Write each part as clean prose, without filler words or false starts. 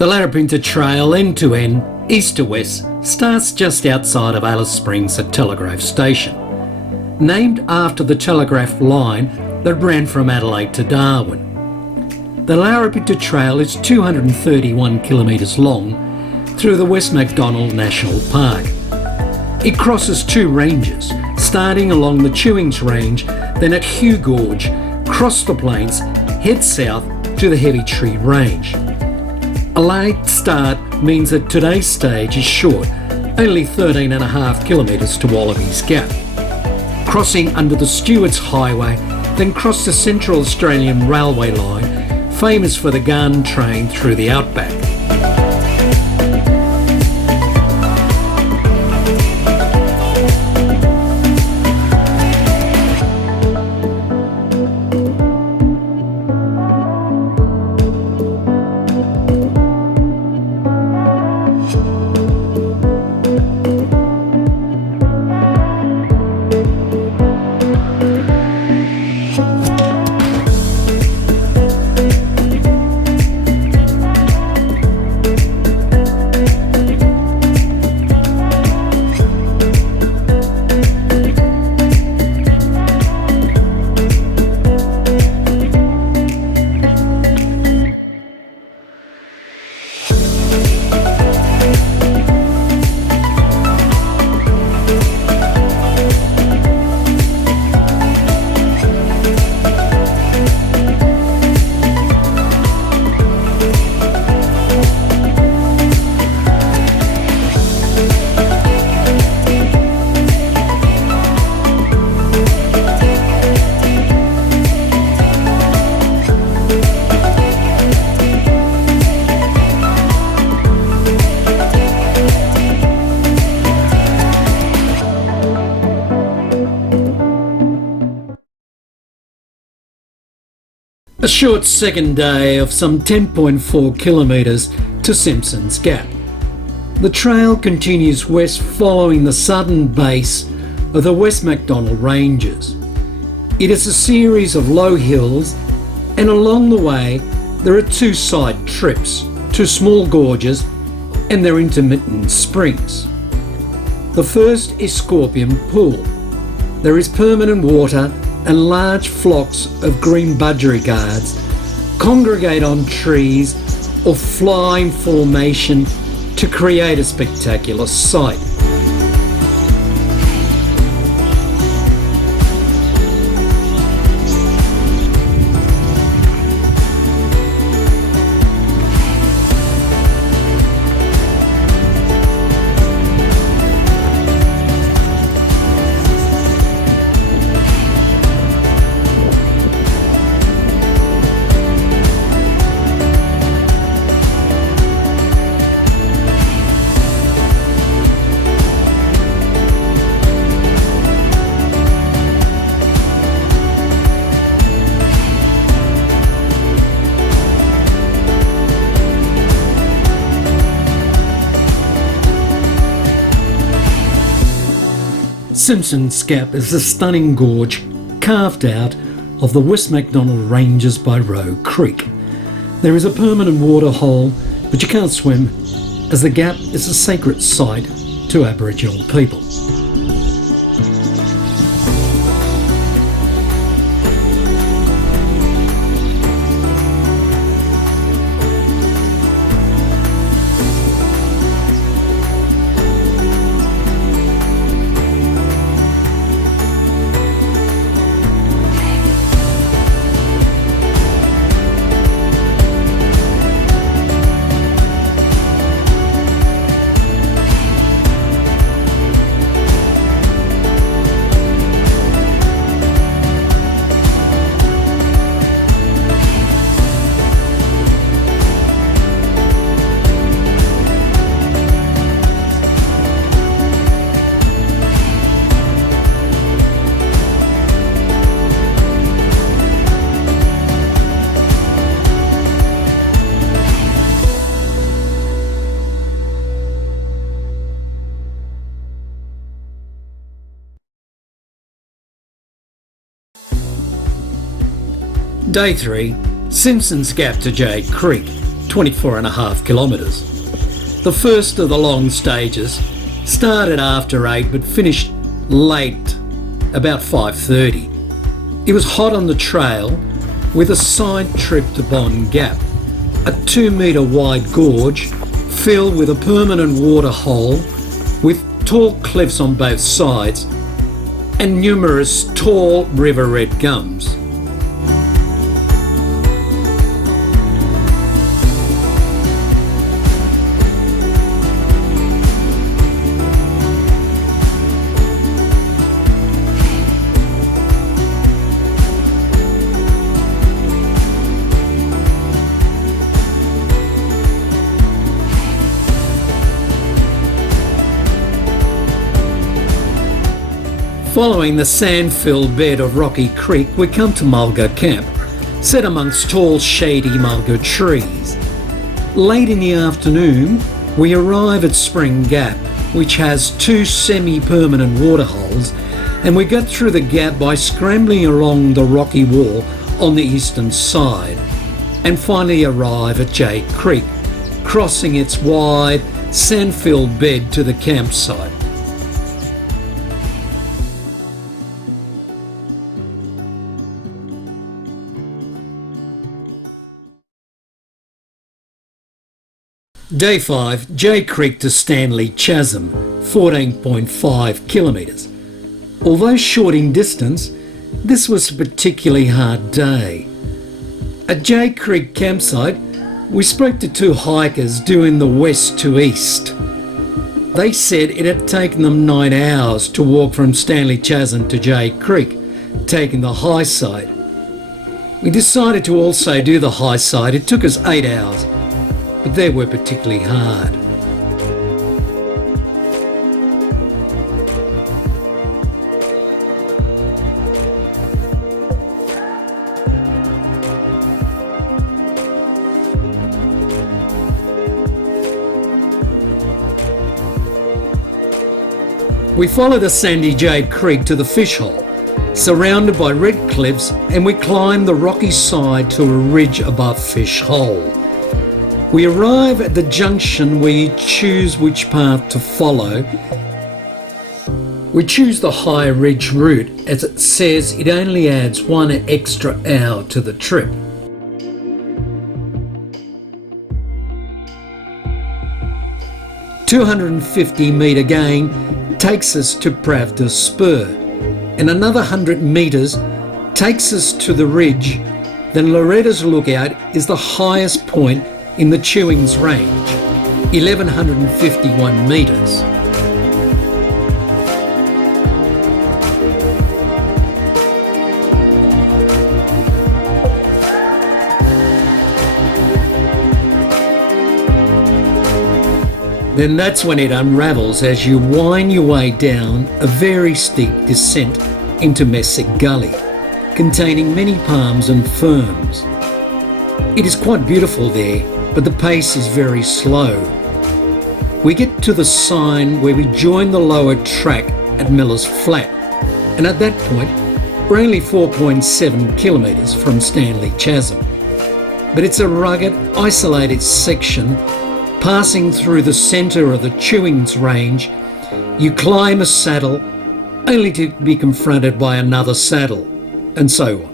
The Larapinta Trail end-to-end, east to west, starts just outside of Alice Springs at Telegraph Station. Named after the Telegraph line that ran from Adelaide to Darwin. The Larapinta Trail is 231 kilometres long through the West Macdonalds National Park. It crosses two ranges, starting along the Chewings Range, then at Hugh Gorge, cross the plains, head south to the Heavitree Range. A late start means that today's stage is short, only 13.5 kilometres to Wallaby Gap. Crossing under the Stewart's Highway, then cross the Central Australian Railway line, famous for the gun train through the outback. A short second day of some 10.4 kilometres to Simpson's Gap. The trail continues west following the southern base of the West Macdonalds Ranges. It is a series of low hills, and along the way there are two side trips, two small gorges and their intermittent springs. The first is Scorpion Pool. There is permanent water and large flocks of green budgerigars congregate on trees or fly in formation to create a spectacular sight. Simpson's Gap is a stunning gorge carved out of the West Macdonalds Ranges by Roe Creek. There is a permanent water hole, but you can't swim, as the gap is a sacred site to Aboriginal people. Day 3, Simpson's Gap to Jade Creek. 24.5 kilometres. The first of the long stages started after 8 but finished late, about 5:30. It was hot on the trail with a side trip to Wallaby Gap, a 2-metre wide gorge filled with a permanent water hole with tall cliffs on both sides and numerous tall river red gums. Following the sand-filled bed of Roe Creek, we come to Mulga Camp, set amongst tall, shady mulga trees. Late in the afternoon, we arrive at Spring Gap, which has 2 semi-permanent water holes, and we get through the gap by scrambling along the rocky wall on the eastern side, and finally arrive at Jay Creek, crossing its wide, sand-filled bed to the campsite. Day 5, Jay Creek to Stanley Chasm, 14.5 kilometres. Although short in distance, this was a particularly hard day. At Jay Creek campsite, we spoke to 2 hikers doing the west to east. They said it had taken them 9 hours to walk from Stanley Chasm to Jay Creek, taking the high side. We decided to also do the high side. It took us 8 hours. But they were particularly hard. We follow the sandy Jade Creek to the fish hole, surrounded by red cliffs, and we climb the rocky side to a ridge above Fish Hole. We arrive at the junction where you choose which path to follow. We choose the high ridge route as it says it only adds 1 extra hour to the trip. "250-metre gain takes us to Pravda Spur, and another 100 metres takes us to the ridge. Then Loretta's Lookout is the highest point in the Chewings Range, 1151 metres. Then that's when it unravels as you wind your way down a very steep descent into Mesic Gully, containing many palms and ferns. It is quite beautiful there, but the pace is very slow. We get to the sign where we join the lower track at Miller's Flat, and at that point we're only 4.7 kilometres from Stanley Chasm. But it's a rugged, isolated section passing through the centre of the Chewings Range. You climb a saddle only to be confronted by another saddle, and so on.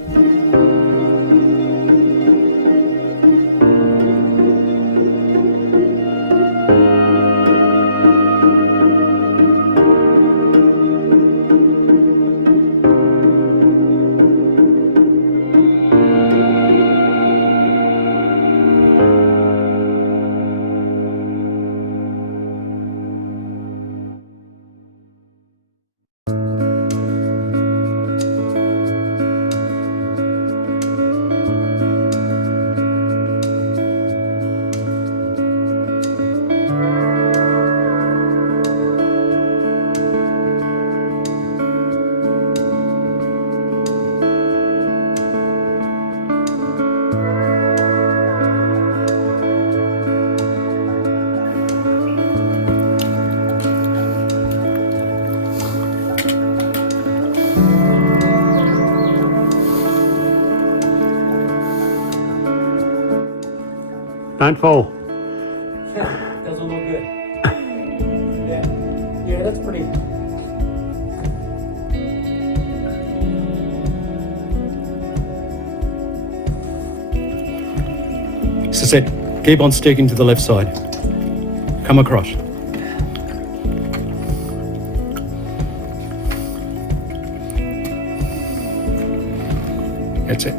Don't fall. Doesn't look good. Yeah, that's pretty. As I said, keep on sticking to the left side. Come across. That's it.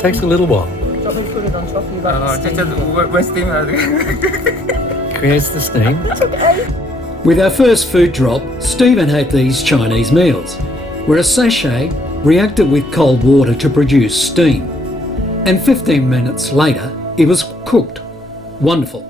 Takes a little while. Do you want me to put it on top of you? Creates the steam. It's okay. With our first food drop, Stephen had these Chinese meals, where a sachet reacted with cold water to produce steam. And 15 minutes later, it was cooked. Wonderful.